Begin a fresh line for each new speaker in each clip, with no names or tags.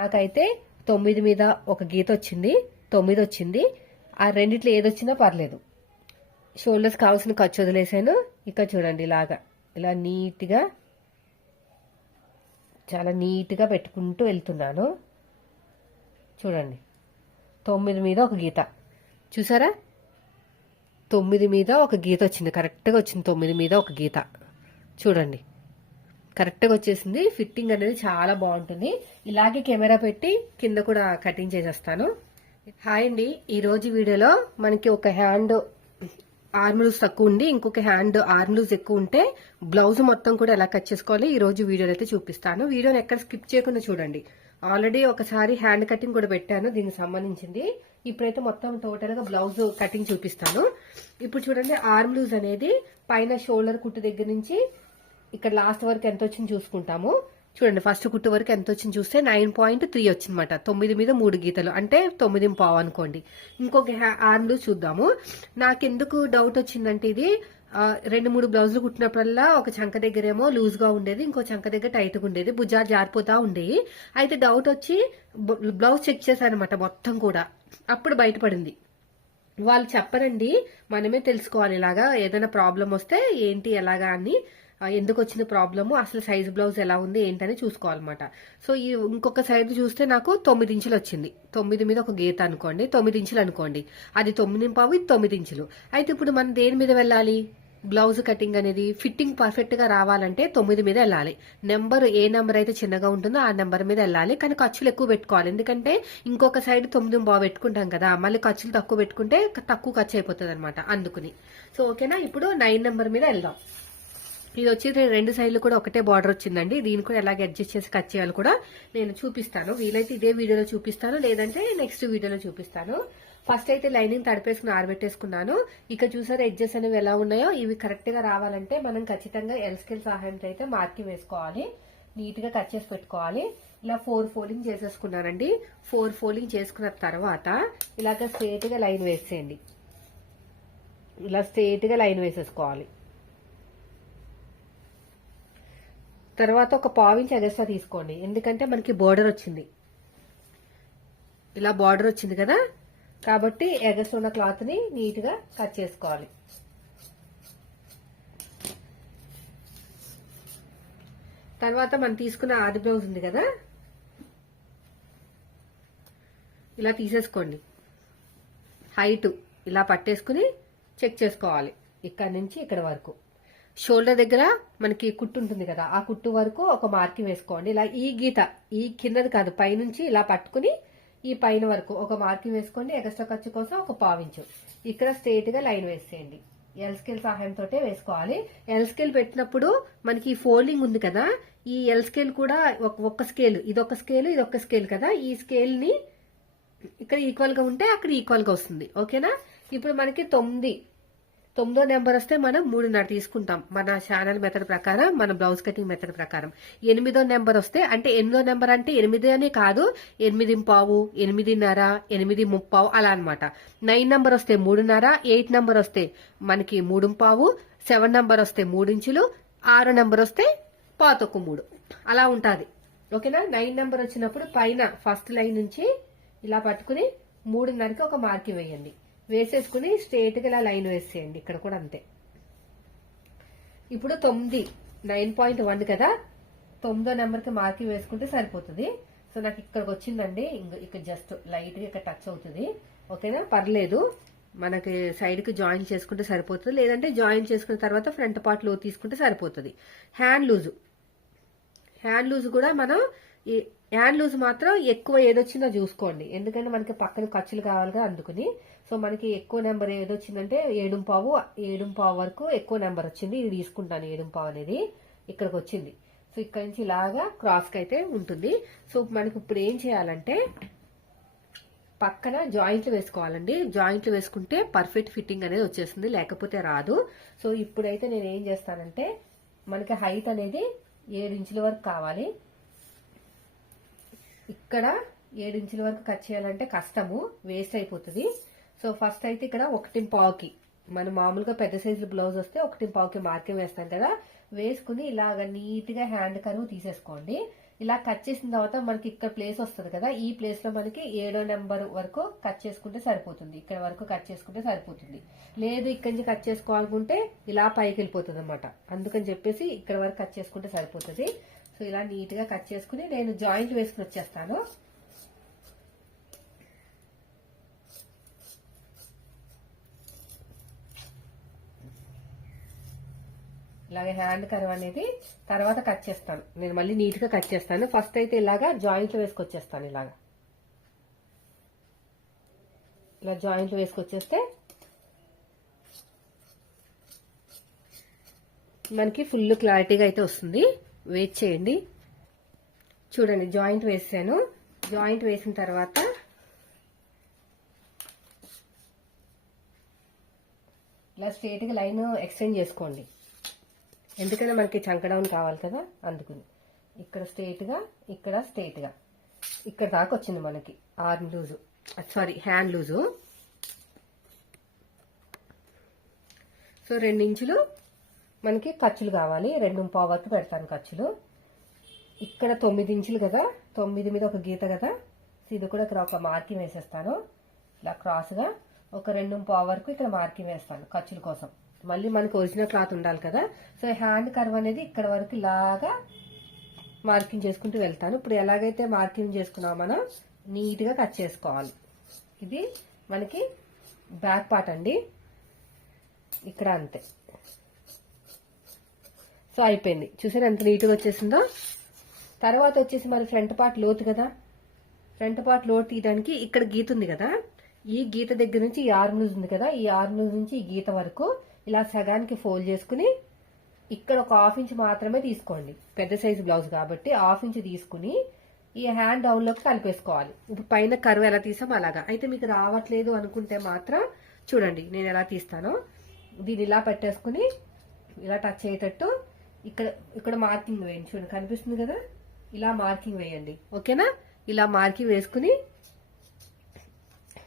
నాకైతే తొమ్మిది మీద ఒక గీత వచ్చింది తొమ్మిది వచ్చింది. ఆ రెండిట్లో ఏదొచ్చినా పర్లేదు. షోల్డర్స్ కావాల్సిన ఖర్చు వదిలేసాను ఇక్కడ చూడండి ఇలాగా. ఇలా నీట్గా చాలా నీట్గా పెట్టుకుంటూ వెళ్తున్నాను. చూడండి. తొమ్మిది మీద ఒక గీత. చూసారా? తొమ్మిది మీద ఒక గీత వచ్చింది. కరెక్ట్గా వచ్చింది. తొమ్మిది మీద ఒక గీత. చూడండి. కరెక్ట్గా వచ్చేసింది. ఫిట్టింగ్ అనేది చాలా బాగుంటుంది. ఇలాగే కెమెరా పెట్టి కింద కూడా కటింగ్ చేసేస్తాను. హాయ్ అండి. ఈరోజు వీడియోలో మనకి ఒక హ్యాండ్ ఆర్మ్ లూజ్ తక్కువ ఉండి ఇంకొక హ్యాండ్ ఆర్మ్ లూజ్ ఎక్కువ ఉంటే బ్లౌజ్ మొత్తం కూడా ఎలా కట్ చేసుకోవాలి ఈ రోజు వీడియోలో అయితే చూపిస్తాను. వీడియోని ఎక్కడ స్కిప్ చేయకుండా చూడండి. ఆల్రెడీ ఒకసారి హ్యాండ్ కటింగ్ కూడా పెట్టాను దీనికి సంబంధించింది. ఇప్పుడైతే మొత్తం టోటల్గా బ్లౌజ్ కటింగ్ చూపిస్తాను. ఇప్పుడు చూడండి ఆర్మ్ లూజ్ అనేది పైన షోల్డర్ కుట్టు దగ్గర నుంచి ఇక్కడ లాస్ట్ వరకు ఎంత వచ్చింది చూసుకుంటాము. చూడండి ఫస్ట్ కుట్టు వరకు ఎంత వచ్చింది చూస్తే నైన్ పాయింట్ త్రీ వచ్చిందన్నమాట. తొమ్మిది మీద మూడు గీతలు. అంటే తొమ్మిది పావు అనుకోండి. ఇంకొక ఆర్మ్లు చూద్దాము. నాకెందుకు డౌట్ వచ్చిందంటే ఇది రెండు మూడు బ్లౌజులు కుట్టినప్పుడల్లా ఒక చంక దగ్గరేమో లూజ్గా ఉండేది ఇంకో చంక దగ్గర టైట్గా ఉండేది భుజాలు జారిపోతా ఉండేవి అయితే డౌట్ వచ్చి బ్లౌజ్ చెక్ చేశానమాట మొత్తం కూడా. అప్పుడు బయటపడింది. వాళ్ళు చెప్పరండి మనమే తెలుసుకోవాలి ఇలాగా ఏదైనా ప్రాబ్లం వస్తే ఏంటి ఎలాగా అని. ఎందుకు వచ్చిన ప్రాబ్లము? అసలు సైజ్ బ్లౌజ్ ఎలా ఉంది? ఏంటని చూసుకోవాలన్నమాట. సో ఈ ఇంకొక సైడ్ చూస్తే నాకు తొమ్మిది ఇంచులు వచ్చింది. తొమ్మిది మీద ఒక గీత అనుకోండి తొమ్మిది ఇంచులు అనుకోండి. అది తొమ్మిది పావు ఇది తొమ్మిది ఇంచులు. అయితే ఇప్పుడు మనం దేని మీద వెళ్ళాలి? బ్లౌజ్ కటింగ్ అనేది ఫిట్టింగ్ పర్ఫెక్ట్గా రావాలంటే తొమ్మిది మీద వెళ్ళాలి. నెంబర్ ఏ నెంబర్ అయితే చిన్నగా ఉంటుందో ఆ నెంబర్ మీద వెళ్ళాలి. కానీ ఖర్చులు ఎక్కువ పెట్టుకోవాలి. ఎందుకంటే ఇంకొక సైడ్ తొమ్మిది బాగా పెట్టుకుంటాం కదా మళ్ళీ ఖర్చులు తక్కువ పెట్టుకుంటే తక్కువ ఖర్చు అయిపోతుంది అనమాట అందుకుని. సో ఓకేనా ఇప్పుడు నైన్ నెంబర్ మీద వెళ్దాం. ఇది వచ్చి రెండు సైడ్లు కూడా ఒకటే బార్డర్ వచ్చిందండి. దీన్ని కూడా ఎలాగ అడ్జస్ట్ చేసి కట్ చేయాలి కూడా నేను చూపిస్తాను. వీలైతే ఇదే వీడియోలో చూపిస్తాను. లేదంటే నెక్స్ట్ వీడియోలో చూపిస్తాను. ఫస్ట్ అయితే లైనింగ్ తడిపేసుకుని ఆరబెట్టేసుకున్నాను. ఇక చూసారు ఎడ్జెస్ అనేవి ఎలా ఉన్నాయో? ఇవి కరెక్ట్గా రావాలంటే మనం ఖచ్చితంగా ఎల్స్కేల్ సహాయంతో అయితే మార్కింగ్ వేసుకోవాలి. నీట్గా కట్ చేసి పెట్టుకోవాలి. ఇలా ఫోర్ ఫోల్డింగ్ చేసేసుకున్నానండి. ఫోర్ ఫోల్డింగ్ చేసుకున్న తర్వాత ఇలాగ స్ట్రేట్గా లైన్ వేసేయండి. ఇలా స్ట్రేట్గా లైన్ వేసేసుకోవాలి. తర్వాత ఒక పావించి ఎగస్ట్రా తీసుకోండి. ఎందుకంటే మనకి బోర్డర్ వచ్చింది. ఇలా బార్డర్ వచ్చింది కదా? కాబట్టి ఎగస్ ఉన్న క్లాత్ని నీట్గా కట్ చేసుకోవాలి. తర్వాత మనం తీసుకున్న ఆది బ్లౌజ్ ఉంది కదా? ఇలా తీసేసుకోండి. హైట్ ఇలా పట్టేసుకుని చెక్ చేసుకోవాలి. ఇక్కడ నుంచి ఇక్కడ వరకు. షోల్డర్ దగ్గర మనకి కుట్టు ఉంటుంది కదా ఆ కుట్టు వరకు ఒక మార్కింగ్ వేసుకోండి. ఇలా ఈ గీత ఈ కిందది కాదు పైనుంచి ఇలా పట్టుకుని ఈ పైన వరకు ఒక మార్కింగ్ వేసుకోండి. ఎక్స్ట్రా ఖర్చు కోసం ఒక పావించు. ఇక్కడ స్ట్రేట్గా లైన్ వేసేయండి. ఎల్ స్కేల్ సహాయంతో వేసుకోవాలి. ఎల్ స్కేల్ పెట్టినప్పుడు మనకి ఈ ఫోల్డింగ్ ఉంది కదా ఈ ఎల్ స్కేల్ కూడా ఒక్క స్కేల్ ఇది ఒక స్కేల్ ఇది స్కేల్ కదా. ఈ స్కేల్ని ఇక్కడ ఈక్వల్గా ఉంటే అక్కడ ఈక్వల్గా వస్తుంది. ఓకేనా ఇప్పుడు మనకి తొమ్మిది. తొమ్మిదో నెంబర్ వస్తే మనం మూడున్నర తీసుకుంటాం. మన ఛానల్ మెథడ్ ప్రకారం మన బ్లౌజ్ కటింగ్ మెథడ్ ప్రకారం. ఎనిమిదో నెంబర్ వస్తే అంటే ఎనిమిదో నెంబర్ అంటే ఎనిమిది అని కాదు ఎనిమిది పావు ఎనిమిదిన్నర ఎనిమిది ముప్పావు అలా అనమాట నైన్ నెంబర్ వస్తే మూడున్నర ఎయిట్ నెంబర్ వస్తే మనకి మూడు పావు సెవెన్ నెంబర్ వస్తే మూడించులు ఆరు నెంబర్ వస్తే పాతొక్క మూడు. అలా ఉంటుంది. ఓకేనా? నైన్ నెంబర్ వచ్చినప్పుడు పైన ఫస్ట్ లైన్ నుంచి ఇలా పట్టుకుని మూడున్నరకి ఒక మార్కి వేయండి. వేసేసుకుని స్ట్రేట్గా ఇలా లైన్ వేసేయండి. ఇక్కడ కూడా అంతే. ఇప్పుడు తొమ్మిది నైన్ పాయింట్ వన్ కదా? తొమ్మిదో నెంబర్కి మార్కింగ్ వేసుకుంటే సరిపోతుంది. సో నాకు ఇక్కడికి వచ్చిందండి. ఇంక- ఇక్కడ జస్ట్ లైట్గా ఇక్కడ టచ్ అవుతుంది. ఓకేనా? పర్లేదు. మనకి సైడ్కి జాయిన్ చేసుకుంటే సరిపోతుంది. లేదంటే జాయిన్ చేసుకున్న తర్వాత ఫ్రంట్ పార్ట్లో తీసుకుంటే సరిపోతుంది. హ్యాండ్ లూజ్ హ్యాండ్ లూజ్ కూడా మనం ఈ హ్యాండ్ లూజ్ మాత్రం ఎక్కువ ఏదొచ్చిందో చూసుకోండి. ఎందుకంటే మనకి పక్కన ఖర్చులు కావాలిగా అందుకుని. సో మనకి ఎక్కువ నెంబర్ ఏదొచ్చిందంటే వచ్చిందంటే ఏడుంపావు ఏడుంపావు వరకు ఎక్కువ నెంబర్ వచ్చింది. ఇది తీసుకుంటాను ఏడుంపావు అనేది ఇక్కడికి వచ్చింది. సో ఇక్కడ నుంచి ఇలాగా క్రాస్కి అయితే ఉంటుంది. సో మనకి ఇప్పుడు ఏం చేయాలంటే పక్కన జాయింట్లు వేసుకోవాలండి. జాయింట్లు వేసుకుంటే పర్ఫెక్ట్ ఫిట్టింగ్ అనేది వచ్చేస్తుంది లేకపోతే రాదు. సో ఇప్పుడైతే నేను ఏం చేస్తానంటే మనకి హైట్ అనేది ఏడు ఇంచుల వరకు కావాలి. ఇక్కడ ఏడు ఇంచుల వరకు కట్ చేయాలంటే కష్టము వేస్ట్ అయిపోతుంది. సో ఫస్ట్ అయితే ఇక్కడ ఒకటి పావుకి. మనం మామూలుగా పెద్ద సైజు బ్లౌజ్ వస్తే ఒకటి పావుకి మార్కింగ్ వేస్తాం కదా. వేసుకుని ఇలాగ నీట్గా హ్యాండ్ కరువు తీసేసుకోండి. ఇలా కట్ చేసిన తర్వాత మనకి ఇక్కడ ప్లేస్ వస్తుంది కదా. ఈ ప్లేస్లో మనకి ఏడో నెంబర్ వరకు కట్ చేసుకుంటే సరిపోతుంది. ఇక్కడ వరకు కట్ చేసుకుంటే సరిపోతుంది. లేదు ఇక్కడి నుంచి కట్ చేసుకోవాలనుకుంటే ఇలా పైకి వెళ్ళిపోతుంది అనమాట అందుకని చెప్పేసి ఇక్కడ వరకు కట్ చేసుకుంటే సరిపోతుంది. సో ఇలా నీట్గా కట్ చేసుకుని నేను జాయింట్ వేసుకుని వచ్చేస్తాను. ఇలాగే హ్యాండ్ కర్వ్ అనేది తర్వాత కట్ చేస్తాను. నేను మళ్ళీ నీట్గా కట్ చేస్తాను. ఫస్ట్ అయితే ఇలాగా జాయింట్లు వేసుకొచ్చేస్తాను ఇలాగా. ఇలా జాయింట్లు వేసుకొచ్చేస్తే మనకి ఫుల్ క్లారిటీగా అయితే వస్తుంది. వెయిట్ చేయండి. చూడండి జాయింట్ వేసాను. జాయింట్ వేసిన తర్వాత ఇలా స్ట్రేట్గా లైన్ ఎక్స్టెండ్ చేసుకోండి. ఎందుకంటే మనకి చంకడౌన్ కావాలి కదా అందుకుని. ఇక్కడ స్ట్రేట్గా ఇక్కడ స్ట్రేట్గా ఇక్కడ దాకా వచ్చింది మనకి arm loose sorry hand loose so రెండు ఇంచులు మనకి ఖర్చులు కావాలి. రెండు పావు వరకు పెడతాను ఖర్చులు. ఇక్కడ తొమ్మిది ఇంచులు కదా తొమ్మిది మీద ఒక గీత కదా. ఇది కూడా ఇక్కడ ఒక మార్కింగ్ వేసేస్తాను. ఇలా క్రాస్గా ఒక రెండు పావు వరకు ఇక్కడ మార్కింగ్ వేస్తాను ఖర్చుల కోసం. మళ్ళీ మనకు ఒరిజినల్ క్లాత్ ఉండాలి కదా. సో హ్యాండ్ కర్వ్ అనేది ఇక్కడ వరకు ఇలాగా మార్కింగ్ చేసుకుంటూ వెళ్తాను. ఇప్పుడు ఎలాగైతే మార్కింగ్ చేసుకున్నామో మనం నీట్గా కట్ చేసుకోవాలి. ఇది మనకి బ్యాక్ పార్ట్ అండి. ఇక్కడ అంతే. సో అయిపోయింది. చూసారు ఎంత నీట్గా వచ్చేసిందో? తర్వాత వచ్చేసి మరి ఫ్రంట్ పార్ట్ లోతు కదా. ఫ్రంట్ పార్ట్ లోతు తీయడానికి ఇక్కడ గీత ఉంది కదా. ఈ గీత దగ్గర నుంచి ఈ ఆర్మ్ లూజ్ ఉంది కదా. ఈ ఆర్మ్ లూజ్ నుంచి ఈ గీత వరకు ఇలా సగానికి ఫోల్డ్ చేసుకుని ఇక్కడ ఒక హాఫ్ ఇంచ్ మాత్రమే తీసుకోండి. పెద్ద సైజు బ్లౌజ్ కాబట్టి హాఫ్ ఇంచ్ తీసుకుని ఈ హ్యాండ్ డౌన్లోకి కలిపేసుకోవాలి. ఇప్పుడు పైన కరువు ఎలా తీసాం అలాగా. అయితే మీకు రావట్లేదు అనుకుంటే మాత్రం చూడండి నేను ఎలా తీస్తానో. దీన్ని ఇలా పెట్టేసుకుని ఇలా టచ్ అయ్యేటట్టు ఇక్కడ ఇక్కడ మార్కింగ్ వేయండి. చూడండి కనిపిస్తుంది కదా? ఇలా మార్కింగ్ వేయండి. ఓకేనా? ఇలా మార్కింగ్ వేసుకుని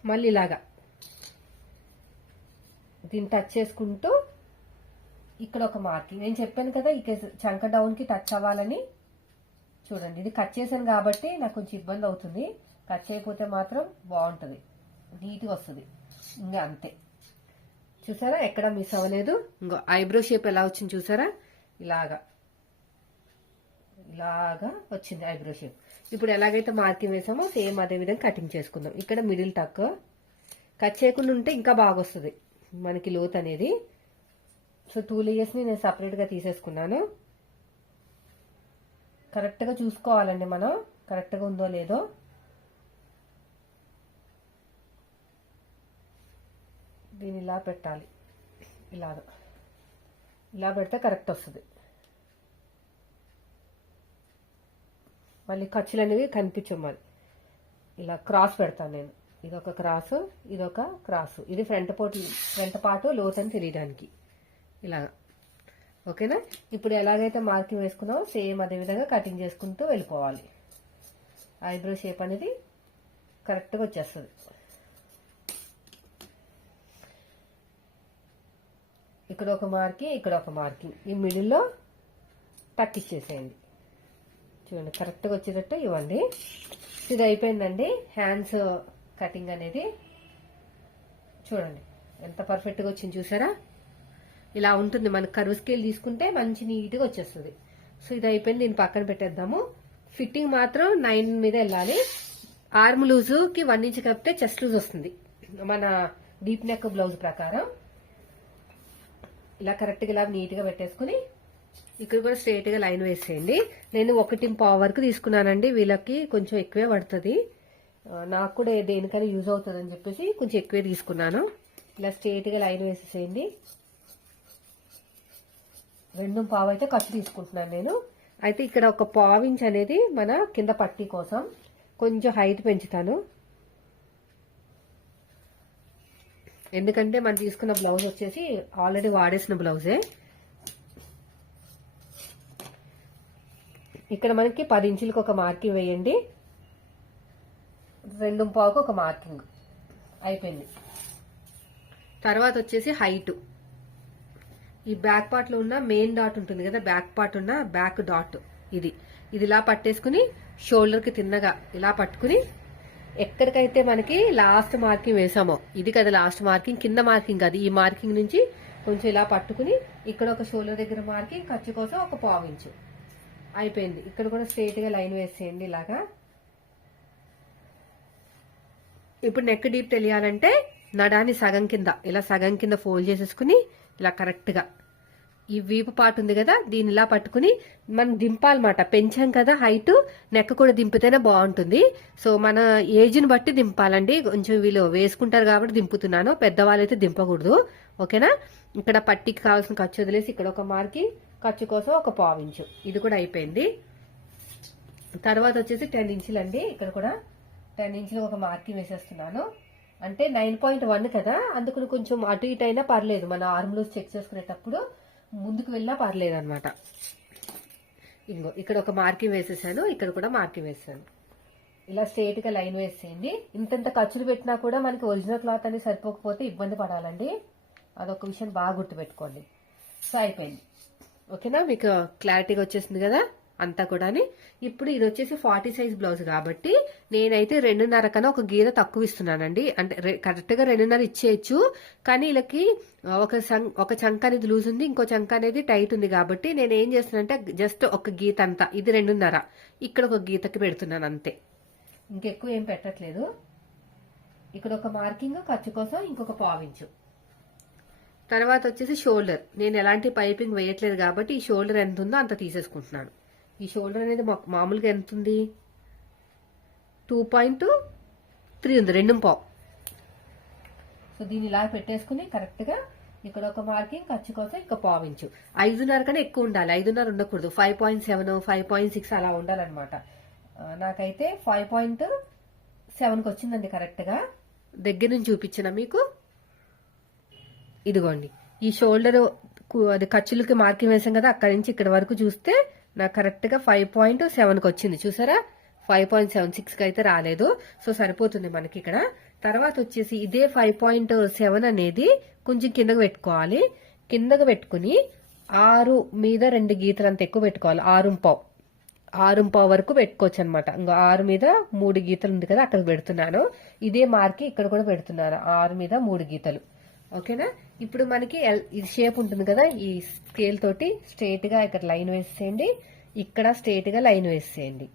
మళ్ళీ ఇలాగా. దీన్ని టచ్ చేసుకుంటూ ఇక్కడ ఒక మార్కింగ్ నేను చెప్పాను కదా ఇక చంక డౌన్కి టచ్ అవ్వాలని. చూడండి ఇది కట్ చేశాను కాబట్టి నాకు కొంచెం ఇబ్బంది అవుతుంది. కట్ చేయకపోతే మాత్రం బాగుంటుంది. నీట్గా వస్తుంది. ఇంకా అంతే. చూసారా? ఎక్కడ మిస్ అవ్వలేదు. ఇంకో ఐబ్రో షేప్ ఎలా వచ్చింది చూసారా? ఇలాగా. ఇలాగా వచ్చింది ఐబ్రో షేప్ ఇప్పుడు ఎలాగైతే మార్కింగ్ వేసామో సేమ్ అదే విధంగా కటింగ్ చేసుకుందాం. ఇక్కడ మిడిల్ టక్ కట్ చేయకుండా ఉంటే ఇంకా బాగా వస్తుంది. మనకి లోత్ అనేది. సో టూ లేయర్స్ని నేను సపరేట్గా తీసేసుకున్నాను. కరెక్ట్గా చూసుకోవాలండి మనం. కరెక్ట్గా ఉందో లేదో. దీన్ని ఇలా పెట్టాలి. ఇలాగ. ఇలా పెడితే కరెక్ట్ వస్తుంది. మళ్ళీ ఖర్చులు అనేవి కనిపించవు మరి. ఇలా క్రాస్ పెడతాను నేను. ఇదొక క్రాస్ ఇదొక క్రాస్. ఇది ఫ్రంట్ పోటు ఫ్రంట్ పాటు లోత్ అని తెలియడానికి. ఇలాగా ఓకేనా? ఇప్పుడు ఎలాగైతే మార్కింగ్ వేసుకున్నామో సేమ్ అదే విధంగా కటింగ్ చేసుకుంటూ వెళ్ళిపోవాలి. ఐబ్రో షేప్ అనేది కరెక్ట్గా వచ్చేస్తుంది. ఇక్కడ ఒక మార్కింగ్ ఇక్కడ ఒక మార్కింగ్. ఈ మిడిల్లో టక్ ఇచ్చేసేయండి. చూడండి కరెక్ట్గా వచ్చేటట్టు ఇవ్వండి. ఇది అయిపోయిందండి. హ్యాండ్స్ కటింగ్ అనేది చూడండి. ఎంత పర్ఫెక్ట్గా వచ్చింది చూసారా? ఇలా ఉంటుంది మన కరువు స్కేల్ తీసుకుంటే మంచి నీట్గా వచ్చేస్తుంది. సో ఇది అయిపోయింది. దీన్ని పక్కన పెట్టేద్దాము. ఫిట్టింగ్ మాత్రం నైన్ మీద వెళ్ళాలి. ఆర్మ్ లూజుకి వన్ ఇంచ్ కలిపితే చెస్ట్ లూజ్ వస్తుంది. మన డీప్ నెక్ బ్లౌజ్ ప్రకారం. ఇలా కరెక్ట్గా ఇలా నీట్గా పెట్టేసుకుని ఇక్కడ కూడా స్ట్రైట్గా లైన్ వేసేయండి. నేను ఒకటి పావు వరకు తీసుకున్నానండి. వీళ్ళకి కొంచెం ఎక్కువే పడుతుంది. నాకు కూడా దేనికైనా యూజ్ అవుతుంది అని చెప్పేసి కొంచెం ఎక్కువే తీసుకున్నాను. ఇలా స్ట్రేట్గా లైన్ వేసేసేయండి. రెండు పావు అయితే ఖర్చు తీసుకుంటున్నాను నేను. అయితే ఇక్కడ ఒక పావు ఇంచ్ అనేది మన కింద పట్టీ కోసం కొంచెం హైట్ పెంచుతాను. ఎందుకంటే మనం తీసుకున్న బ్లౌజ్ వచ్చేసి ఆల్రెడీ వాడేసిన బ్లౌజే. ఇక్కడ మనకి పది ఇంచులకు ఒక మార్కింగ్ వేయండి. రెండు పావుకు ఒక మార్కింగ్. అయిపోయింది. తర్వాత వచ్చేసి హైట్. ఈ బ్యాక్ పార్ట్లో ఉన్న మెయిన్ డాట్ ఉంటుంది కదా బ్యాక్ పార్ట్ ఉన్న బ్యాక్ డాట్ ఇది. ఇది ఇలా పట్టేసుకుని షోల్డర్కి తిన్నగా ఇలా పట్టుకుని ఎక్కడికైతే మనకి లాస్ట్ మార్కింగ్ వేసామో ఇది కదా లాస్ట్ మార్కింగ్ కింద మార్కింగ్ కాదు ఈ మార్కింగ్ నుంచి కొంచెం ఇలా పట్టుకుని ఇక్కడ ఒక షోల్డర్ దగ్గర మార్కింగ్ ఖర్చు కోసం ఒక పావు ఇంచు. అయిపోయింది. ఇక్కడ కూడా స్ట్రైట్గా లైన్ వేసేయండి ఇలాగా. ఇప్పుడు నెక్ డీప్ తెలియాలంటే నడాన్ని సగం కింద ఇలా సగం కింద ఫోల్డ్ చేసేసుకుని ఇలా కరెక్ట్గా ఈ వీపు పాటు ఉంది కదా దీని ఇలా పట్టుకుని మనం దింపాలన్నమాట. పెంచాం కదా హైట్ నెక్ కూడా దింపితేనే బాగుంటుంది. సో మన ఏజ్ని బట్టి దింపాలండి. కొంచెం వీళ్ళు వేసుకుంటారు కాబట్టి దింపుతున్నాను. పెద్దవాళ్ళు అయితే దింపకూడదు. ఓకేనా? ఇక్కడ పట్టికి కావాల్సిన ఖర్చు వదిలేసి ఇక్కడ ఒక మార్కి ఖర్చు కోసం ఒక పావించు ఇది కూడా అయిపోయింది. తర్వాత వచ్చేసి టెన్ ఇంచులండి. ఇక్కడ కూడా టెన్ ఇంచులు ఒక మార్కింగ్ వేసేస్తున్నాను. అంటే నైన్ పాయింట్ వన్ కదా అందుకు కొంచెం అటు ఇటు అయినా పర్లేదు. మన ఆర్మ్లూస్ చెక్ చేసుకునేటప్పుడు ముందుకు వెళ్ళినా పర్లేదు అనమాట ఇంకో ఇక్కడ ఒక మార్కింగ్ వేసేసాను ఇక్కడ కూడా మార్కింగ్ వేసాను. ఇలా స్ట్రేట్గా లైన్ వేసేయండి. ఇంతంత ఖర్చులు పెట్టినా కూడా మనకి ఒరిజినల్ క్లాత్ అనేది సరిపోకపోతే ఇబ్బంది పడాలండి. అదొక విషయం బాగా గుర్తుపెట్టుకోండి. సో అయిపోయింది. ఓకేనా? మీకు క్లారిటీగా వచ్చేసింది కదా? అంతా కూడాని. ఇప్పుడు ఇది వచ్చేసి ఫార్టీ సైజ్ బ్లౌజ్ కాబట్టి నేనైతే రెండున్నర కన్నా ఒక గీత తక్కువ ఇస్తున్నానండి అంటే కరెక్ట్గా కరెక్ట్గా రెండున్నర ఇచ్చేయచ్చు. కానీ వీళ్ళకి ఒక సం- ఒక చంక అనేది లూజ్ ఉంది ఇంకో చంక అనేది టైట్ ఉంది కాబట్టి నేను ఏం చేస్తున్నానంటే జస్ట్ ఒక గీత అంతా ఇది రెండున్నర. ఇక్కడ ఒక గీతకి పెడుతున్నాను అంతే. ఇంకెక్కువ ఏం పెట్టట్లేదు. ఇక్కడ ఒక మార్కింగ్ ఖర్చు కోసం ఇంకొక పావించు. తర్వాత వచ్చేసి షోల్డర్. నేను ఎలాంటి పైపింగ్ వేయట్లేదు కాబట్టి ఈ షోల్డర్ ఎంత ఉందో అంత తీసేసుకుంటున్నాను. ఈ షోల్డర్ అనేది మాకు మామూలుగా ఎంత ఉంది? టూ పాయింట్ త్రీ ఉంది రెండు పావు. సో దీన్ని ఇలా పెట్టేసుకుని కరెక్ట్గా ఇక్కడ ఒక మార్కింగ్ ఖర్చు కోసం ఇంకా పావించు ఐదున్నర కన్నా ఎక్కువ ఉండాలి. ఐదున్నర ఉండకూడదు. Five point seven five point six అలా ఉండాలన్నమాట. నాకైతే ఫైవ్ పాయింట్ సెవెన్కి వచ్చిందండి కరెక్ట్గా. దగ్గర నుంచి చూపించిన మీకు. ఇదిగోండి. ఈ షోల్డర్ అది ఖర్చులకి మార్కింగ్ వేసాం కదా అక్కడి నుంచి ఇక్కడ వరకు చూస్తే నాకు కరెక్ట్గా ఫైవ్ పాయింట్ సెవెన్కి వచ్చింది చూసారా? ఫైవ్ పాయింట్ సెవెన్ సిక్స్కి అయితే రాలేదు. సో సరిపోతుంది మనకి ఇక్కడ. తర్వాత వచ్చేసి ఇదే ఫైవ్ పాయింట్ సెవెన్ అనేది కొంచెం కిందకు పెట్టుకోవాలి. కిందకు పెట్టుకుని ఆరు మీద రెండు గీతలు అంత ఎక్కువ పెట్టుకోవాలి. ఆరుంపావు ఆరుంపావు వరకు పెట్టుకోవచ్చు అనమాట ఇంకా ఆరు మీద మూడు గీతలు ఉంది కదా అక్కడ పెడుతున్నాను. ఇదే మార్కి ఇక్కడ కూడా పెడుతున్నాను ఆరు మీద మూడు గీతలు. ఓకేనా? ఇప్పుడు మనకి ఎల్- ఇది షేప్ ఉంటుంది కదా ఈ స్కేల్ తోటి స్ట్రైట్గా ఇక్కడ లైన్ వేసేయండి. ఇక్కడ స్ట్రేట్గా లైన్ వేసేయండి.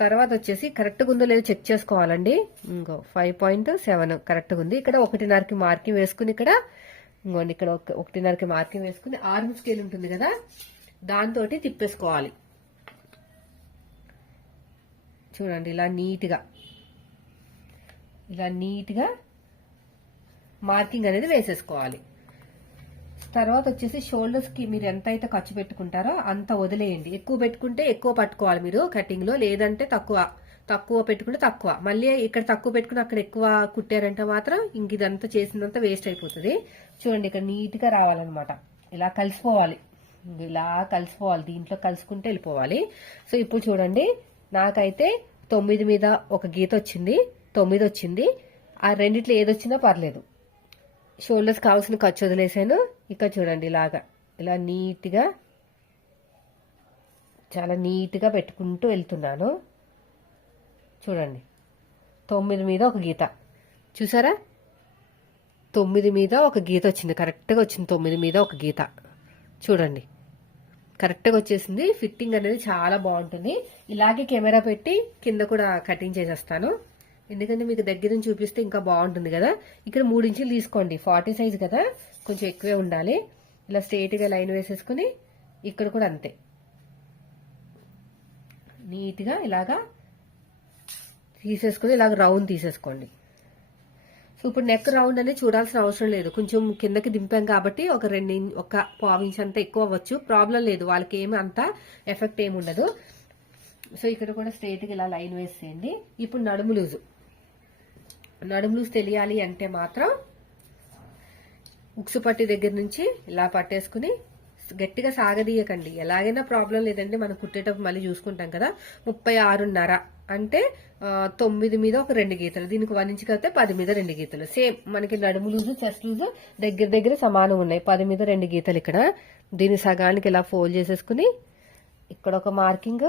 తర్వాత వచ్చేసి కరెక్ట్గా ఉందో లేదో చెక్ చేసుకోవాలండి. ఇంకో ఫైవ్ పాయింట్ సెవెన్ కరెక్ట్గా ఉంది. ఇక్కడ ఒకటిన్నరకి మార్కింగ్ వేసుకుని ఇక్కడ ఇంకోండి ఇక్కడ ఒక- ఒకటిన్నరకి మార్కింగ్ వేసుకుని ఆర్మ్ స్కేల్ ఉంటుంది కదా దాంతో తిప్పేసుకోవాలి. చూడండి ఇలా నీట్గా ఇలా నీట్గా మార్కింగ్ అనేది వేసేసుకోవాలి. తర్వాత వచ్చేసి షోల్డర్స్కి మీరు ఎంత అయితే ఖర్చు పెట్టుకుంటారో అంత వదిలేయండి. ఎక్కువ పెట్టుకుంటే ఎక్కువ పట్టుకోవాలి మీరు కటింగ్లో లేదంటే తక్కువ. తక్కువ పెట్టుకుంటే తక్కువ. మళ్ళీ ఇక్కడ తక్కువ పెట్టుకుని అక్కడ ఎక్కువ కుట్టారంటే మాత్రం ఇంక ఇదంతా చేసిందంతా వేస్ట్ అయిపోతుంది. చూడండి ఇక్కడ నీట్గా రావాలన్నమాట. ఇలా కలిసిపోవాలి. ఇలా కలిసిపోవాలి. దీంట్లో కలుసుకుంటే వెళ్ళిపోవాలి. సో ఇప్పుడు చూడండి నాకైతే తొమ్మిది మీద ఒక గీత వచ్చింది. తొమ్మిది వచ్చింది. ఆ రెండిట్లో ఏదొచ్చినా పర్లేదు. షోల్డర్స్ కావాల్సిన ఖర్చు వదిలేసాను. ఇక్కడ చూడండి ఇలాగా. ఇలా నీట్గా చాలా నీట్గా పెట్టుకుంటూ వెళ్తున్నాను. చూడండి. తొమ్మిది మీద ఒక గీత. చూసారా? తొమ్మిది మీద ఒక గీత వచ్చింది. కరెక్ట్గా వచ్చింది తొమ్మిది మీద ఒక గీత. చూడండి. కరెక్ట్గా వచ్చేసింది. ఫిట్టింగ్ అనేది చాలా బాగుంటుంది. ఇలాగే కెమెరా పెట్టి కింద కూడా కటింగ్ చేసేస్తాను. ఎందుకంటే మీకు దగ్గర నుంచి చూపిస్తే ఇంకా బాగుంటుంది కదా. ఇక్కడ మూడు ఇంచులు తీసుకోండి. ఫార్టీ సైజ్ కదా. కొంచెం ఎక్కువే ఉండాలి. ఇలా స్ట్రైట్గా లైన్ వేసేసుకుని ఇక్కడ కూడా అంతే. నీట్గా ఇలాగా తీసేసుకుని ఇలాగ రౌండ్ తీసేసుకోండి. సో ఇప్పుడు నెక్ రౌండ్ అనేది చూడాల్సిన అవసరం లేదు. కొంచెం కిందకి దింపాం కాబట్టి ఒక రెండు ఒక పావు ఇంచ్ అంతా ఎక్కువ అవ్వచ్చు. ప్రాబ్లం లేదు. వాళ్ళకి ఏమి అంత ఎఫెక్ట్ ఏమి ఉండదు. సో ఇక్కడ కూడా స్ట్రైట్గా ఇలా లైన్ వేసేయండి. ఇప్పుడు నడుము లూజు. నడుములు తెలియాలి అంటే మాత్రం ఉక్సు పట్టి దగ్గర నుంచి ఇలా పట్టేసుకుని గట్టిగా సాగదీయకండి. ఎలాగైనా ప్రాబ్లం లేదండి. మనం కుట్టేటప్పుడు మళ్ళీ చూసుకుంటాం కదా. ముప్పై ఆరున్నర అంటే తొమ్మిది మీద ఒక రెండు గీతలు. దీనికి వన్ ఇంచ్ కలిపితే పది మీద రెండు గీతలు. సేమ్ మనకి నడుము లూజు చెస్ట్ లూజు దగ్గర దగ్గర సమానం ఉన్నాయి. పది మీద రెండు గీతలు ఇక్కడ. దీన్ని సగానికి ఇలా ఫోల్డ్ చేసేసుకుని ఇక్కడ ఒక మార్కింగ్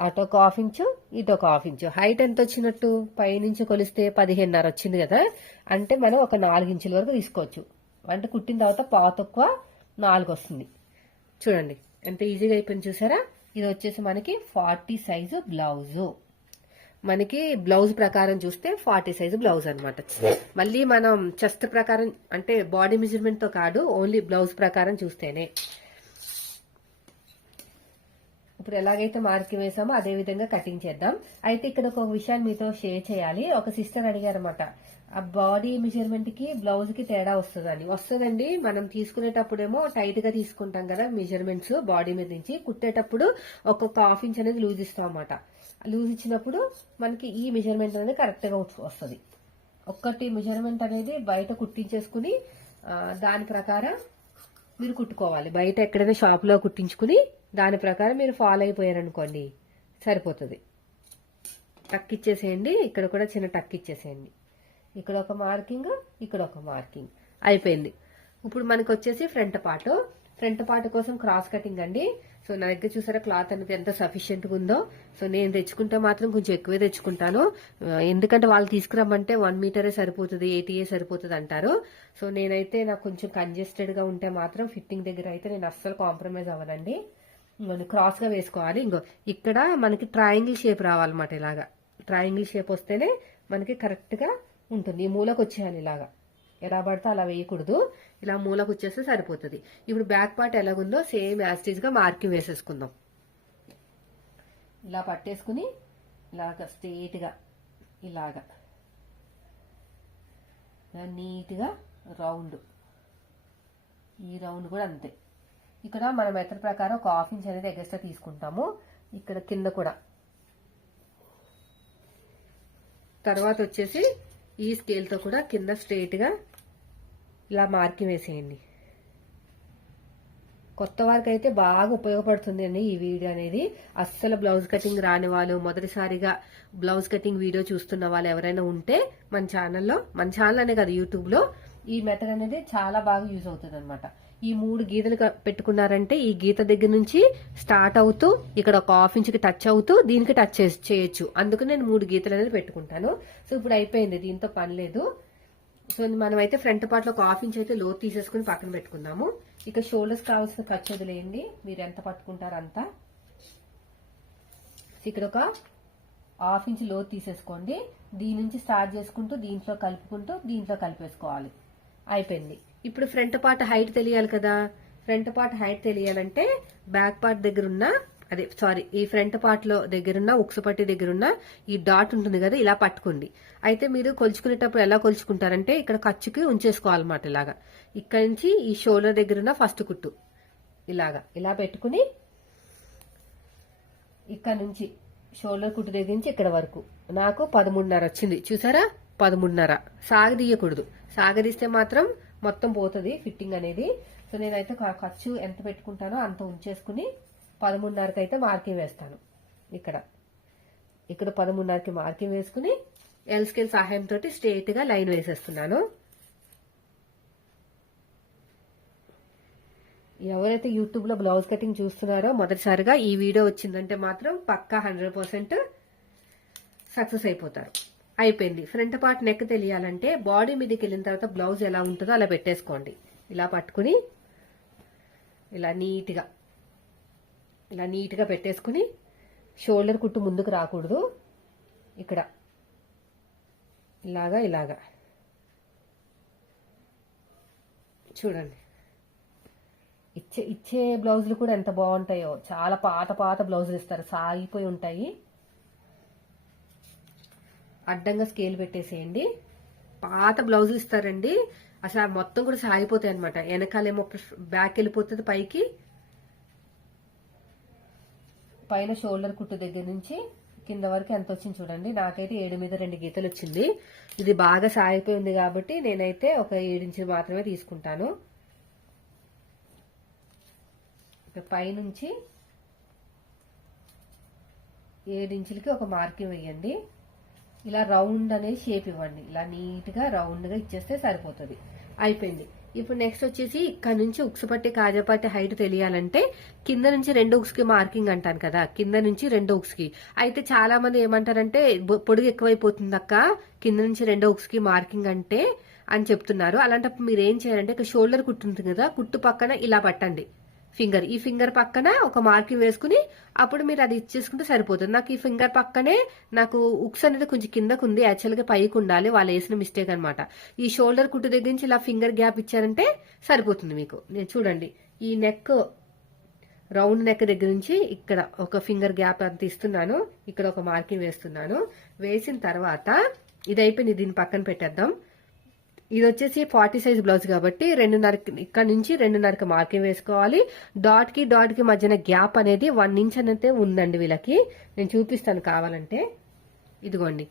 అటు ఒక హాఫ్ ఇంచు ఇటొక హాఫ్ ఇంచు. హైట్ ఎంత వచ్చినట్టు? పైనుంచి కొలిస్తే పదిహేనున్నర వచ్చింది కదా. అంటే మనం ఒక నాలుగు ఇంచుల వరకు తీసుకోవచ్చు. అంటే కుట్టిన తర్వాత పావు తక్కువ నాలుగు వస్తుంది. చూడండి ఎంత ఈజీగా అయిపోయింది చూసారా? ఇది వచ్చేసి మనకి ఫార్టీ సైజు బ్లౌజు. మనకి బ్లౌజ్ ప్రకారం చూస్తే ఫార్టీ సైజు బ్లౌజ్ అనమాట మళ్ళీ మనం చెస్ట్ ప్రకారం అంటే బాడీ మెజర్మెంట్తో కాదు ఓన్లీ బ్లౌజ్ ప్రకారం చూస్తేనే. ఇప్పుడు ఎలాగైతే మార్కింగ్ వేసామో అదే విధంగా కటింగ్ చేద్దాం. అయితే ఇక్కడ ఒక విషయాన్ని మీతో షేర్ చేయాలి. ఒక సిస్టర్ అడిగారనమాట ఆ బాడీ మెజర్మెంట్కి బ్లౌజ్కి తేడా వస్తుందని. వస్తుందండి. మనం తీసుకునేటప్పుడేమో టైట్గా తీసుకుంటాం కదా మెజర్మెంట్స్ బాడీ మీద నుంచి. కుట్టేటప్పుడు ఒక్కొక్క హాఫ్ ఇంచ్ అనేది లూజ్ ఇస్తాం అన్నమాట లూజ్ ఇచ్చినప్పుడు మనకి ఈ మెజర్మెంట్ అనేది కరెక్ట్గా వస్తుంది. ఒక్కటి మెజర్మెంట్ అనేది బయట కుట్టించేసుకుని దాని ప్రకారం మీరు కుట్టుకోవాలి. బయట ఎక్కడైనా షాప్లో కుట్టించుకుని దాని ప్రకారం మీరు ఫాలో అయిపోయారనుకోండి సరిపోతుంది. టక్ ఇచ్చేసేయండి ఇక్కడ కూడా చిన్న టక్ ఇచ్చేసేయండి. ఇక్కడ ఒక మార్కింగ్ ఇక్కడ ఒక మార్కింగ్. అయిపోయింది. ఇప్పుడు మనకు వచ్చేసి ఫ్రంట్ పార్ట్. ఫ్రంట్ పార్ట్ కోసం క్రాస్ కటింగ్ అండి. సో నా దగ్గర చూసారా క్లాత్ అనేది ఎంత సఫిషియంట్గా ఉందో. సో నేను తెచ్చుకుంటే మాత్రం కొంచెం ఎక్కువే తెచ్చుకుంటాను. ఎందుకంటే వాళ్ళు తీసుకురమ్మంటే వన్ మీటరే సరిపోతుంది ఎయిటీఏ సరిపోతుంది అంటారు. సో నేనైతే నాకు కొంచెం కంజెస్టెడ్గా ఉంటే మాత్రం ఫిట్టింగ్ దగ్గర అయితే నేను అస్సలు కాంప్రమైజ్ అవ్వనండి. మనం క్రాస్గా వేసుకోవాలి. ఇంకో ఇక్కడ మనకి ట్రయాంగిల్ షేప్ రావాలన్నమాట ఇలాగా. ట్రయాంగిల్ షేప్ వస్తేనే మనకి కరెక్ట్గా ఉంటుంది. ఈ మూలకు వచ్చేయాలి ఇలాగా. ఎలా పడితే అలా వేయకూడదు. ఇలా మూలకు వచ్చేస్తే సరిపోతుంది. ఇప్పుడు బ్యాక్ పార్ట్ ఎలాగుందో సేమ్ యాస్టీజ్గా మార్కింగ్ వేసేసుకుందాం. ఇలా పట్టేసుకుని ఇలాగ స్ట్రేట్గా ఇలాగా. నీట్గా రౌండ్ ఈ రౌండ్ కూడా అంతే. ఇక్కడ మన మెథడ్ ప్రకారం ఒక హాఫ్ ఇంచ్ అనేది ఎగస్ట్రా తీసుకుంటాము. ఇక్కడ కింద కూడా. తర్వాత వచ్చేసి ఈ స్కేల్తో కూడా కింద స్ట్రైట్గా ఇలా మార్కింగ్ వేసేయండి. కొత్త వారికి అయితే బాగా ఉపయోగపడుతుంది అండి ఈ వీడియో అనేది. అస్సలు బ్లౌజ్ కటింగ్ రాని వాళ్ళు మొదటిసారిగా బ్లౌజ్ కటింగ్ వీడియో చూస్తున్న వాళ్ళు ఎవరైనా ఉంటే మన ఛానల్లో మన ఛానల్ అనే కాదు యూట్యూబ్లో ఈ మెథడ్ అనేది చాలా బాగా యూజ్ అవుతుంది అనమాట ఈ మూడు గీతలు క- పెట్టుకున్నారంటే ఈ గీత దగ్గర నుంచి స్టార్ట్ అవుతూ ఇక్కడ ఒక హాఫ్ ఇంచ్కి టచ్ అవుతూ దీనికి టచ్ చేయొచ్చు. అందుకు నేను మూడు గీతలు అనేది పెట్టుకుంటాను. సో ఇప్పుడు అయిపోయింది. దీంతో పని లేదు. సో మనం అయితే ఫ్రంట్ పార్ట్లో ఒక హాఫ్ ఇంచ్ అయితే లో తీసేసుకుని పక్కన పెట్టుకుందాము. ఇక షోల్డర్స్ కావాల్సిన ఖర్చు వదిలేయండి. మీరు ఎంత పట్టుకుంటారు అంతా. ఇక్కడ ఒక హాఫ్ ఇంచ్లో తీసేసుకోండి. దీని నుంచి స్టార్ట్ చేసుకుంటూ దీంట్లో కలుపుకుంటూ దీంట్లో కలిపేసుకోవాలి. అయిపోయింది. ఇప్పుడు ఫ్రంట్ పార్ట్ హైట్ తెలియాలి కదా. ఫ్రంట్ పార్ట్ హైట్ తెలియాలంటే బ్యాక్ పార్ట్ దగ్గర ఉన్న అదే సారీ ఈ ఫ్రంట్ పార్ట్లో దగ్గరున్న ఉక్సుపట్టి దగ్గరున్న ఈ డాట్ ఉంటుంది కదా ఇలా పట్టుకోండి. అయితే మీరు కొలుచుకునేటప్పుడు ఎలా కొలుచుకుంటారంటే ఇక్కడ ఖర్చుకి ఉంచేసుకోవాలన్నమాట ఇలాగా. ఇక్కడ నుంచి ఈ షోల్డర్ దగ్గరున్న ఫస్ట్ కుట్టు. ఇలాగా ఇలా పెట్టుకుని ఇక్కడ నుంచి షోల్డర్ కుట్టు దగ్గర నుంచి ఇక్కడ వరకు. నాకు పదమూడున్నర వచ్చింది. చూసారా? పదమూడున్నర. సాగదీయకూడదు. సాగదీస్తే మాత్రం మొత్తం పోతుంది ఫిట్టింగ్ అనేది. సో నేనైతే ఖర్చు ఎంత పెట్టుకుంటానో అంత ఉంచేసుకుని పదమూడున్నరకి అయితే మార్కింగ్ వేస్తాను. ఇక్కడ. ఇక్కడ పదమూడున్నరకి మార్కింగ్ వేసుకుని ఎల్ స్కేల్ సహాయంతో స్ట్రేట్గా లైన్ వేసేస్తున్నాను. ఎవరైతే యూట్యూబ్లో బ్లౌజ్ కటింగ్ చూస్తున్నారో మొదటిసారిగా ఈ వీడియో వచ్చిందంటే మాత్రం పక్కా హండ్రెడ్ పర్సెంట్ సక్సెస్ అయిపోతారు. అయిపోయింది. ఫ్రంట్ పార్ట్ నెక్ తెలియాలంటే బాడీ మీదకి వెళ్ళిన తర్వాత బ్లౌజ్ ఎలా ఉంటుందో అలా పెట్టేసుకోండి. ఇలా పట్టుకుని ఇలా నీట్గా ఇలా నీట్గా పెట్టేసుకుని షోల్డర్ కుట్టు ముందుకు రాకూడదు. ఇక్కడ ఇలాగా ఇలాగా. చూడండి. ఇచ్చే ఇచ్చే బ్లౌజులు కూడా ఎంత బాగుంటాయో. చాలా పాత పాత బ్లౌజులు ఇస్తారు. సాగిపోయి ఉంటాయి. అడ్డంగా స్కేల్ పెట్టేసేయండి. పాత బ్లౌజులు ఇస్తారండి. అసలు మొత్తం కూడా సాగిపోతాయి అనమాట వెనకాలేమో బ్యాక్ వెళ్ళిపోతుంది పైకి. పైన షోల్డర్ కుట్టు దగ్గర నుంచి కింద వరకు ఎంత వచ్చింది చూడండి. నాకైతే ఏడు మీద రెండు గీతలు వచ్చింది. ఇది బాగా సాగిపోయి ఉంది కాబట్టి నేనైతే ఒక ఏడించి మాత్రమే తీసుకుంటాను. పైనుంచి ఏడించులకి ఒక మార్కింగ్ వేయండి ఇలా రౌండ్ అనేది షేప్ ఇవ్వండి. ఇలా నీట్గా రౌండ్గా ఇచ్చేస్తే సరిపోతుంది. అయిపోయింది. ఇప్పుడు నెక్స్ట్ వచ్చేసి ఇక్కడ నుంచి ఉక్సు పట్టి కాజాపట్టి హైట్ తెలియాలంటే కింద నుంచి రెండు ఉక్స్కి మార్కింగ్ అంటాను కదా. కింద నుంచి రెండు ఉక్స్కి. అయితే చాలా మంది ఏమంటారంటే పొడుగు ఎక్కువైపోతుంది అక్క కింద నుంచి రెండో ఉక్స్కి మార్కింగ్ అంటే అని చెప్తున్నారు. అలాంటప్పుడు మీరు ఏం చేయాలంటే ఇక షోల్డర్ కుట్టు ఉంటుంది కదా కుట్టు పక్కన ఇలా పట్టండి. ఫింగర్. ఈ ఫింగర్ పక్కన ఒక మార్కింగ్ వేసుకుని అప్పుడు మీరు అది ఇచ్చేసుకుంటే సరిపోతుంది. నాకు ఈ ఫింగర్ పక్కనే నాకు ఉక్స్ అనేది కొంచెం కిందకు ఉంది. యాక్చువల్గా పైకి ఉండాలి. వాళ్ళు వేసిన మిస్టేక్ అనమాట ఈ షోల్డర్ కుట్టు దగ్గర నుంచి ఇలా ఫింగర్ గ్యాప్ ఇచ్చారంటే సరిపోతుంది మీకు. నేను చూడండి. ఈ నెక్ రౌండ్ నెక్ దగ్గర నుంచి ఇక్కడ ఒక ఫింగర్ గ్యాప్ అంత ఇస్తున్నాను. ఇక్కడ ఒక మార్కింగ్ వేస్తున్నాను. వేసిన తర్వాత ఇది అయిపోయింది దీన్ని పక్కన పెట్టేద్దాం. ఇది వచ్చేసి ఫార్టీ సైజ్ బ్లౌజ్ కాబట్టి రెండున్నర ఇక్కడ నుంచి రెండున్నరకి మార్కింగ్ వేసుకోవాలి. డాట్కి డాట్కి మధ్యన గ్యాప్ అనేది వన్ ఇంచ్ అనేది ఉందండి వీళ్ళకి. నేను చూపిస్తాను కావాలంటే. ఇదిగోండి.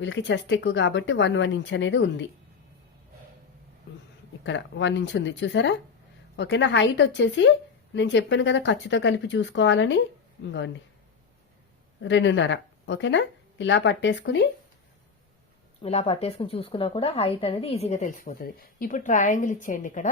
వీళ్ళకి చెస్ట్ ఎక్కువ కాబట్టి వన్ వన్ ఇంచ్ అనేది ఉంది. ఇక్కడ వన్ ఇంచ్ ఉంది. చూసారా? ఓకేనా? హైట్ వచ్చేసి నేను చెప్పాను కదా ఖర్చుతో కలిపి చూసుకోవాలని. ఇంకోండి. రెండున్నర. ఓకేనా? ఇలా పట్టేసుకుని ఇలా పట్టేసుకుని చూసుకున్నా కూడా హైట్ అనేది ఈజీగా తెలిసిపోతుంది. ఇప్పుడు ట్రయాంగిల్ ఇచ్చేయండి ఇక్కడ.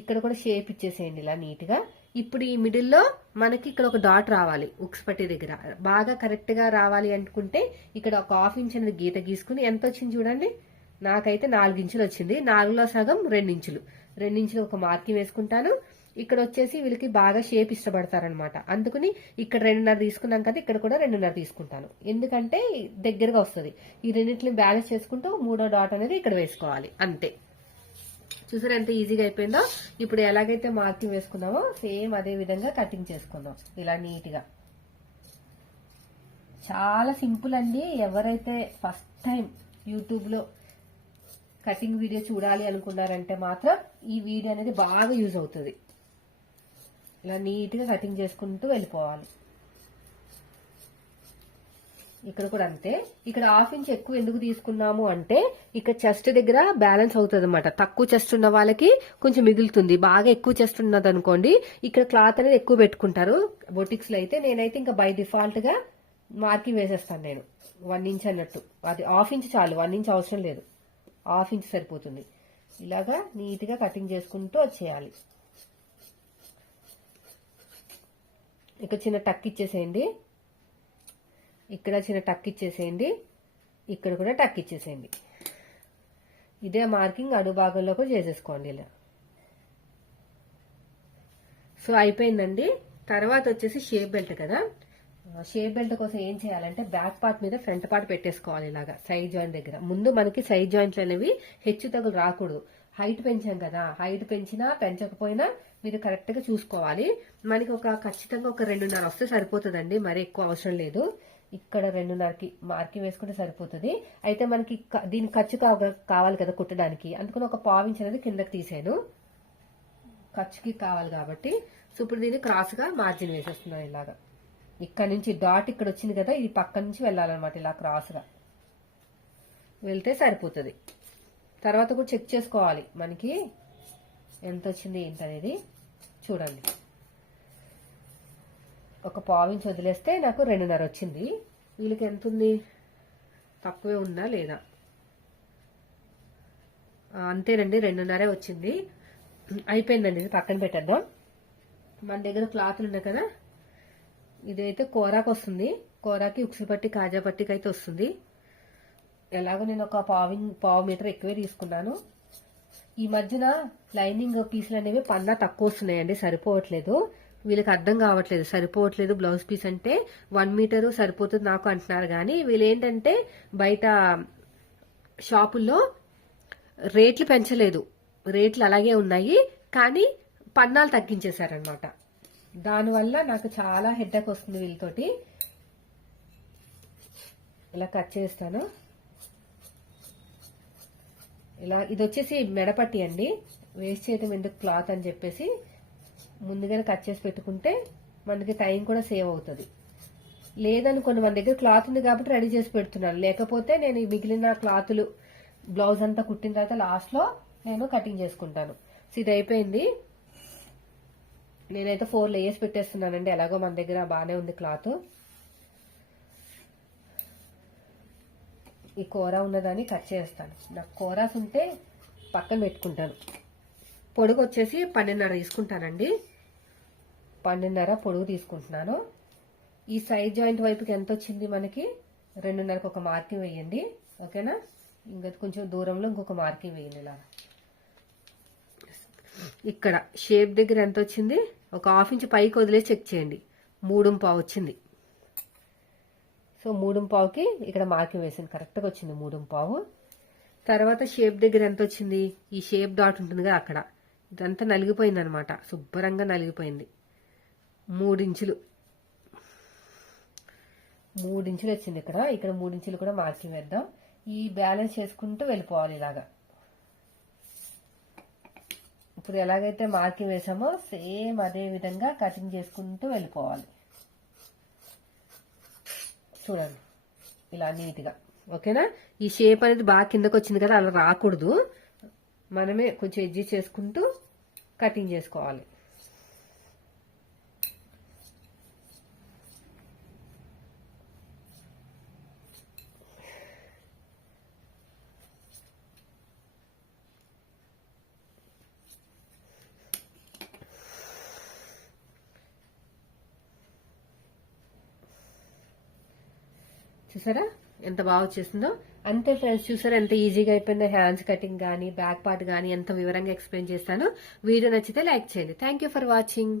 ఇక్కడ కూడా షేప్ ఇచ్చేసేయండి ఇలా నీట్గా ఇప్పుడు ఈ మిడిల్లో మనకి ఇక్కడ ఒక డాట్ రావాలి ఉక్స్ పట్టి దగ్గర. బాగా కరెక్ట్గా రావాలి అనుకుంటే ఇక్కడ ఒక హాఫ్ ఇంచ్ అనేది గీత గీసుకుని ఎంత వచ్చింది చూడండి? నాకైతే నాలుగు ఇంచులు వచ్చింది. నాలుగులో సగం రెండు ఇంచులు. ఒక మార్కింగ్ వేసుకుంటాను. ఇక్కడ వచ్చేసి వీళ్ళకి బాగా షేప్ ఇష్టపడతారనమాట. అందుకని ఇక్కడ రెండున్నర తీసుకున్నాం కదా ఇక్కడ కూడా రెండున్నర తీసుకుంటాను. ఎందుకంటే దగ్గరగా వస్తుంది. ఈ రెండింటిని బ్యాలెన్స్ చేసుకుంటూ మూడో డాట్ అనేది ఇక్కడ వేసుకోవాలి. అంతే. చూసారు ఎంత ఈజీగా అయిపోయిందో? ఇప్పుడు ఎలాగైతే మార్కింగ్ వేసుకున్నామో సేమ్ అదే విధంగా కటింగ్ చేసుకుందాం. ఇలా నీట్గా. చాలా సింపుల్ అండి. ఎవరైతే ఫస్ట్ టైం యూట్యూబ్లో కటింగ్ వీడియో చూడాలి అనుకున్నారంటే మాత్రం ఈ వీడియో అనేది బాగా యూజ్ అవుతుంది. ఇలా నీట్గా కటింగ్ చేసుకుంటూ వెళ్ళిపోవాలి. ఇక్కడ కూడా అంతే. ఇక్కడ హాఫ్ ఇంచ్ ఎక్కువ ఎందుకు తీసుకున్నాము అంటే ఇక్కడ చెస్ట్ దగ్గర బ్యాలెన్స్ అవుతుంది అనమాట తక్కువ చెస్ట్ ఉన్న వాళ్ళకి కొంచెం మిగులుతుంది. బాగా ఎక్కువ చెస్ట్ ఉన్నది అనుకోండి ఇక్కడ క్లాత్ అనేది ఎక్కువ పెట్టుకుంటారు. బొటిక్స్లో అయితే నేనైతే ఇంకా బై డిఫాల్ట్గా మార్కింగ్ వేసేస్తాను నేను. వన్ ఇంచ్ అన్నట్టు. అది హాఫ్ ఇంచ్ చాలు. వన్ ఇంచ్ అవసరం లేదు. హాఫ్ ఇంచ్ సరిపోతుంది. ఇలాగా నీట్గా కటింగ్ చేసుకుంటూ వచ్చేయాలి. ఇక్కడ చిన్న టక్ ఇచ్చేసేయండి. ఇక్కడ చిన్న టక్ ఇచ్చేసేయండి. ఇక్కడ కూడా టక్ ఇచ్చేసేయండి. ఇదే మార్కింగ్ అడుగు భాగంలో కూడా చేసేసుకోండి ఇలా. సో అయిపోయిందండి. తర్వాత వచ్చేసి షేప్ బెల్ట్ కదా. షేప్ బెల్ట్ కోసం ఏం చేయాలంటే బ్యాక్ పార్ట్ మీద ఫ్రంట్ పార్ట్ పెట్టేసుకోవాలి ఇలాగా సైడ్ జాయింట్ దగ్గర. ముందు మనకి సైడ్ జాయింట్లు అనేవి హెచ్చు తగులు రాకూడదు. హైట్ పెంచాం కదా హైట్ పెంచినా పెంచకపోయినా మీరు కరెక్ట్గా చూసుకోవాలి. మనకి ఒక ఖచ్చితంగా ఒక రెండున్నర వస్తే సరిపోతుందండి. మరి ఎక్కువ అవసరం లేదు. ఇక్కడ రెండున్నరకి మార్కి వేసుకుంటే సరిపోతుంది. అయితే మనకి దీని ఖర్చు కావాలి కదా కుట్టడానికి. అందుకని ఒక పావించి అనేది కిందకి తీసాను ఖర్చుకి కావాలి కాబట్టి. సో ఇప్పుడు దీన్ని క్రాస్గా మార్జిన్ వేసేస్తున్నాను ఇలాగా. ఇక్కడ నుంచి డాట్ ఇక్కడ వచ్చింది కదా ఇది పక్క నుంచి వెళ్ళాలన్నమాట ఇలా క్రాస్గా వెళ్తే సరిపోతుంది. తర్వాత కూడా చెక్ చేసుకోవాలి. మనకి ఎంత వచ్చింది ఏంటి అనేది చూడండి. ఒక పావించి వదిలేస్తే నాకు రెండున్నర వచ్చింది. వీళ్ళకి ఎంత ఉంది తక్కువే ఉందా లేదా? అంతేనండి రెండున్నరే వచ్చింది. అయిపోయిందండి ఇది పక్కన పెట్టేద్దాం. మన దగ్గర క్లాత్లు ఉన్నాయి కదా? ఇదైతే కూరాకు వస్తుంది. కూరాకి ఉక్సు పట్టి కాజా పట్టికి అయితే వస్తుంది. ఎలాగో నేను ఒక పావు పావు మీటర్ ఎక్కువే తీసుకున్నాను. ఈ మధ్యన లైనింగ్ పీసులు అనేవి పన్నా తక్కువ వస్తున్నాయండి సరిపోవట్లేదు. వీళ్ళకి అర్థం కావట్లేదు సరిపోవట్లేదు బ్లౌజ్ పీస్ అంటే. వన్ మీటర్ సరిపోతుంది నాకు అంటున్నారు కానీ వీళ్ళు ఏంటంటే బయట షాపుల్లో రేట్లు పెంచలేదు. రేట్లు అలాగే ఉన్నాయి కానీ పన్నాలు తగ్గించేశారనమాట దానివల్ల నాకు చాలా హెడ్డక్ వస్తుంది వీళ్ళతోటి. ఇలా కట్ చేస్తాను. ఇలా ఇది వచ్చేసి మెడపట్టి అండి. వేస్ట్ చేయడం ఎందుకు క్లాత్ అని చెప్పేసి ముందుగానే కట్ చేసి పెట్టుకుంటే మనకి టైం కూడా సేవ్ అవుతుంది. లేదనుకోండి మన దగ్గర క్లాత్ ఉంది కాబట్టి రెడీ చేసి పెడుతున్నాను. లేకపోతే నేను మిగిలిన క్లాతులు బ్లౌజ్ అంతా కుట్టిన తర్వాత లాస్ట్లో నేను కటింగ్ చేసుకుంటాను. సో ఇది అయిపోయింది. నేనైతే ఫోర్ లేయర్స్ పెట్టేస్తున్నానండి. ఎలాగో మన దగ్గర బాగానే ఉంది క్లాత్. ఈ కూర ఉన్నదాన్ని కట్ చేస్తాను. నాకు కూరాస్ ఉంటే పక్కన పెట్టుకుంటాను. పొడుగు వచ్చేసి పన్నెండున్నర తీసుకుంటానండి. పన్నెండున్నర పొడుగు తీసుకుంటున్నాను. ఈ సైడ్ జాయింట్ వైపుకి ఎంత వచ్చింది మనకి? రెండున్నరకు ఒక మార్కింగ్ వేయండి. ఓకేనా? ఇంకా కొంచెం దూరంలో ఇంకొక మార్కింగ్ వేయండి ఇలా ఇక్కడ షేప్ దగ్గర ఎంత వచ్చింది? ఒక హాఫ్ ఇంచ్ పైకి వదిలేసి చెక్ చేయండి. మూడు పావు వచ్చింది. సో మూడు పావుకి ఇక్కడ మార్కింగ్ వేసింది. కరెక్ట్గా వచ్చింది మూడు పావు తర్వాత షేప్ దగ్గర ఎంత వచ్చింది? ఈ షేప్ డాట్ ఉంటుంది కదా అక్కడ. ఇదంతా నలిగిపోయింది అనమాట శుభ్రంగా నలిగిపోయింది. మూడించులు మూడించులు వచ్చింది ఇక్కడ. ఇక్కడ మూడించులు కూడా మార్కింగ్ వేద్దాం. ఈ బ్యాలెన్స్ చేసుకుంటూ వెళ్ళిపోవాలి ఇలాగా. ఇప్పుడు ఎలాగైతే మార్కింగ్ వేసామో సేమ్ అదే విధంగా కటింగ్ చేసుకుంటూ వెళ్ళిపోవాలి. చూడండి. ఇలా నీట్గా. ఓకేనా? ఈ షేప్ అనేది బాగా కిందకు వచ్చింది కదా అలా రాకూడదు. మనమే కొంచెం అడ్జస్ట్ చేసుకుంటూ కటింగ్ చేసుకోవాలి. చూసారా? ఎంత బాగా వచ్చేసిందో. అంతే ఫ్రెండ్స్ చూసారా? ఎంత ఈజీగా అయిపోయిందో. హ్యాండ్స్ కటింగ్ కానీ బ్యాక్ పార్ట్ కానీ ఎంత వివరంగా ఎక్స్ప్లెయిన్ చేస్తాను వీడియో నచ్చితే లైక్ చేయండి. Thank for watching